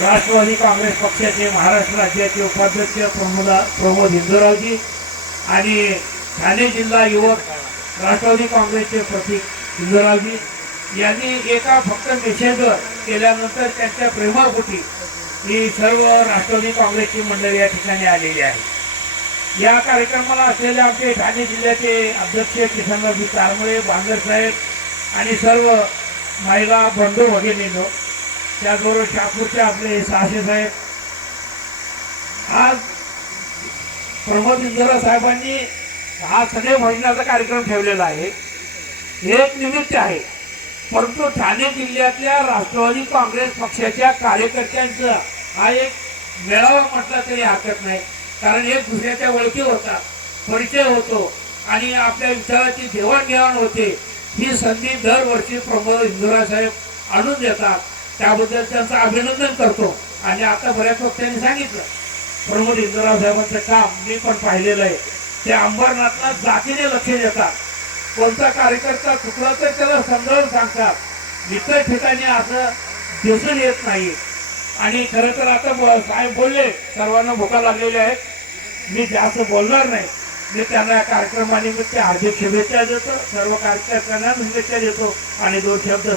राष्ट्रवादी काँग्रेस पक्षाचे महाराष्ट्र राज्याचे उपाध्यक्ष प्रमोद हिंदूरावजी आणि ठाणे जिल्हा युवक राष्ट्रवादी काँग्रेसचे प्रतीक हिंदूरावजी यांनी एका फक्त मेसेजवर केल्यानंतर त्यांच्या प्रेमापोटी ही सर्व राष्ट्रवादी काँग्रेसची मंडळी या ठिकाणी आलेली आहे। या कार्यक्रमाला असलेले आमचे ठाणे जिल्ह्याचे अध्यक्ष किशनरावजी कारमळे, बांगर साहेब आणि सर्व महिला बंधू भगिनींनो, त्याचबरोबर शहापूरचे आपले सहाशे साहेब, आज प्रमोद हिंदूराव साहेबांनी हा सदैव भजनाचा कार्यक्रम ठेवलेला आहे। हे एक निमित्त आहे, परंतु ठाणे जिल्ह्यातल्या राष्ट्रवादी काँग्रेस पक्षाच्या कार्यकर्त्यांचा हा एक मेळावा म्हटला तरी हरकत नाही, कारण एक दुसऱ्याच्या ओळखी होतात, परिचय होतो आणि आपल्या विचाराची देवाणघेवाण होते। ही संधी दरवर्षी प्रमोद हिंदूराव साहेब आणून देतात, त्याबद्दल त्यांचं अभिनंदन करतो। आणि आता बऱ्याच वक्त्यांनी सांगितलं प्रमोद हिंदूराव साहेबांचं काम मी पण पाहिलेलं आहे। ते अंबरनाथला जातीने लक्ष देतात, कोणता कार्यकर्ता चुकला तर त्याला समजावून सांगतात। इतर ठिकाणी असं दिसून येत नाही। आणि खरं तर आता साहेब बोलले, सर्वांना भुका लागलेल्या आहेत, मी जास्त बोलणार नाही। मी त्यांना या कार्यक्रमानिमित्त हार्दिक शुभेच्छा देतो, सर्व कार्यकर्त्यांना शुभेच्छा देतो आणि दोन शब्द